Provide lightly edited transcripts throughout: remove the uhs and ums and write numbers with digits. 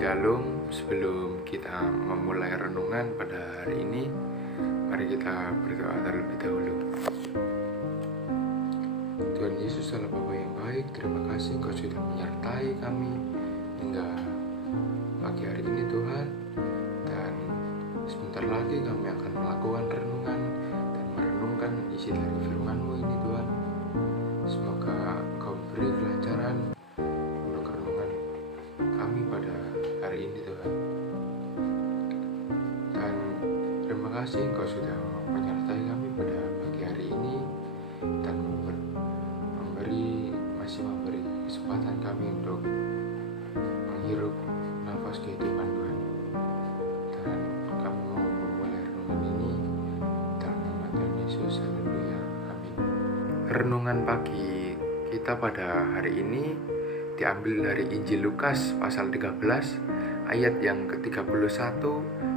Shalom, sebelum kita memulai renungan pada hari ini, mari kita berdoa terlebih dahulu. Tuhan Yesus adalah Bapa yang baik, terima kasih Engkau sudah menyertai kami hingga pagi hari ini Tuhan. Dan sebentar lagi kami akan melakukan renungan dan merenungkan isi dari firman-Mu ini Tuhan. Semoga Engkau beri kelancaran untuk renungan kami pada hari ini Tuhan. Dan terima kasih Engkau sudah menyertai kami pada pagi hari ini dan masih memberi kesempatan kami untuk menghirup nafas kehidupan Tuhan. Dan kami mau memulai renungan ini dalam nama Tuhan Yesus. Haleluya. Amin. Renungan pagi kita pada hari ini diambil dari Injil Lukas pasal 13 ayat yang ke-31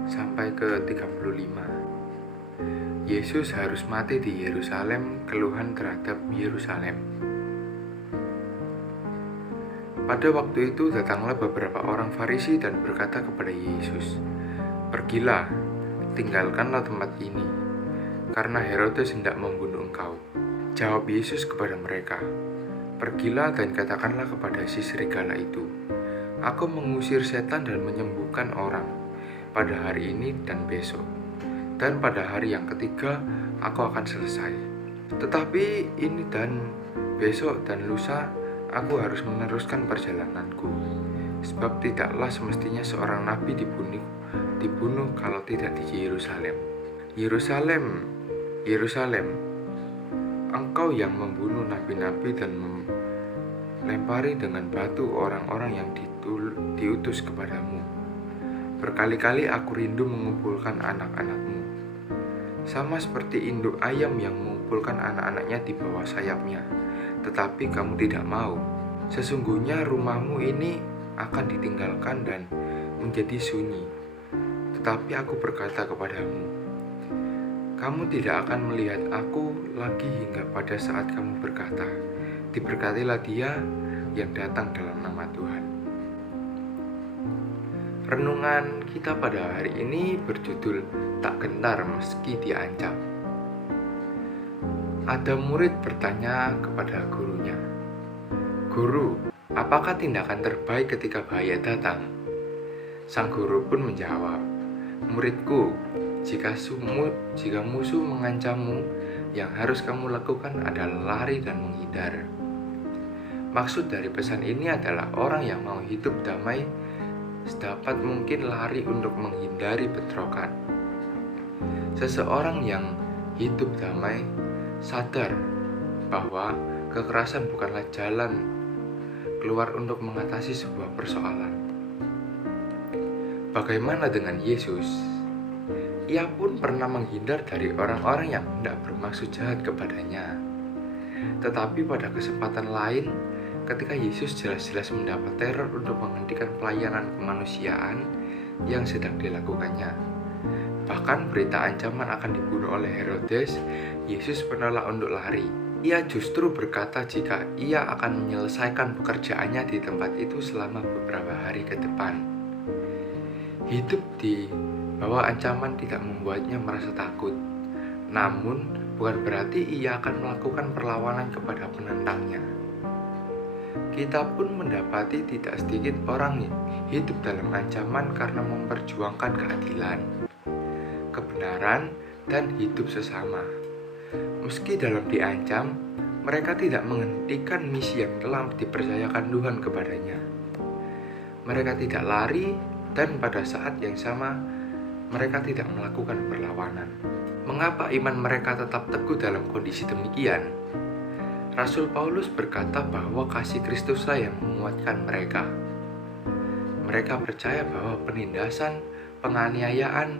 sampai ke-35. Yesus harus mati di Yerusalem, keluhan terhadap Yerusalem. Pada waktu itu datanglah beberapa orang Farisi dan berkata kepada Yesus, "Pergilah, tinggalkanlah tempat ini, karena Herodes hendak membunuh engkau." Jawab Yesus kepada mereka, "Pergilah dan katakanlah kepada si serigala itu, Aku mengusir setan dan menyembuhkan orang pada hari ini dan besok, dan pada hari yang ketiga aku akan selesai. Tetapi ini dan besok dan lusa aku harus meneruskan perjalananku, sebab tidaklah semestinya seorang nabi dibunuh kalau tidak di Yerusalem. Yerusalem, Yerusalem, engkau yang membunuh nabi-nabi dan melempari dengan batu orang-orang yang diutus kepadamu. Berkali-kali aku rindu mengumpulkan anak-anakmu, sama seperti induk ayam yang mengumpulkan anak-anaknya di bawah sayapnya, tetapi kamu tidak mau. Sesungguhnya rumahmu ini akan ditinggalkan dan menjadi sunyi. Tetapi aku berkata kepadamu, kamu tidak akan melihat aku lagi hingga pada saat kamu berkata, diberkatilah dia yang datang dalam nama Tuhan." Renungan kita pada hari ini berjudul "Tak Gentar Meski Diancam". Ada murid bertanya kepada gurunya, "Guru, apakah tindakan terbaik ketika bahaya datang?" Sang guru pun menjawab, "Muridku, jika musuh mengancammu, yang harus kamu lakukan adalah lari dan menghindar." Maksud dari pesan ini adalah orang yang mau hidup damai sedapat mungkin lari untuk menghindari bentrokan. Seseorang yang hidup damai sadar bahwa kekerasan bukanlah jalan keluar untuk mengatasi sebuah persoalan. Bagaimana dengan Yesus? Ia pun pernah menghindar dari orang-orang yang hendak bermaksud jahat kepadanya. Tetapi pada kesempatan lain, ketika Yesus jelas-jelas mendapat teror untuk menghentikan pelayanan kemanusiaan yang sedang dilakukannya, bahkan berita ancaman akan dibunuh oleh Herodes, Yesus menolak untuk lari. Ia justru berkata jika ia akan menyelesaikan pekerjaannya di tempat itu selama beberapa hari ke depan. Hidup di bawah ancaman tidak membuatnya merasa takut, namun bukan berarti ia akan melakukan perlawanan kepada penentangnya. Kita pun mendapati tidak sedikit orang hidup dalam ancaman karena memperjuangkan keadilan, kebenaran, dan hidup sesama. Meski dalam diancam, mereka tidak menghentikan misi yang telah dipercayakan Tuhan kepadanya. Mereka tidak lari, dan pada saat yang sama, mereka tidak melakukan perlawanan. Mengapa iman mereka tetap teguh dalam kondisi demikian? Rasul Paulus berkata bahwa kasih Kristuslah yang menguatkan mereka. Mereka percaya bahwa penindasan, penganiayaan,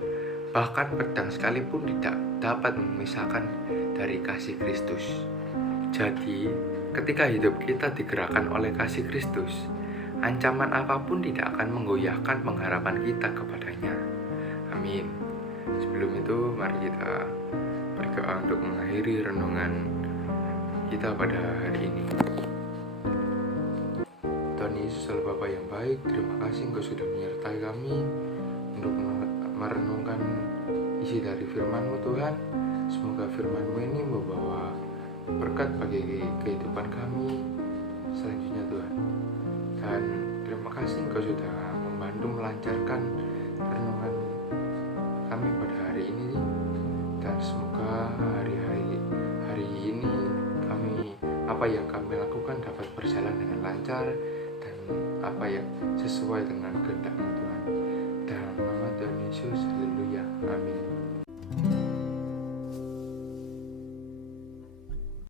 bahkan pedang sekalipun tidak dapat memisahkan dari kasih Kristus. Jadi, ketika hidup kita digerakkan oleh kasih Kristus, ancaman apapun tidak akan menggoyahkan pengharapan kita kepadanya. Amin. Sebelum itu, mari kita berdoa untuk mengakhiri renungan kita pada hari ini. Tuhan Tuhan Yesus adalah Bapa yang baik. Terima kasih Engkau sudah menyertai kami untuk merenungkan isi dari firman-Mu Tuhan. Semoga firman-Mu ini membawa berkat bagi kehidupan kami selanjutnya Tuhan. Dan terima kasih Engkau sudah membantu melancarkan renungan kami pada hari ini. Dan semoga hari ini apa yang kami lakukan dapat berjalan dengan lancar dan apa yang sesuai dengan kehendak-Mu Tuhan. Dalam nama Tuhan Yesus, haleluya, amin.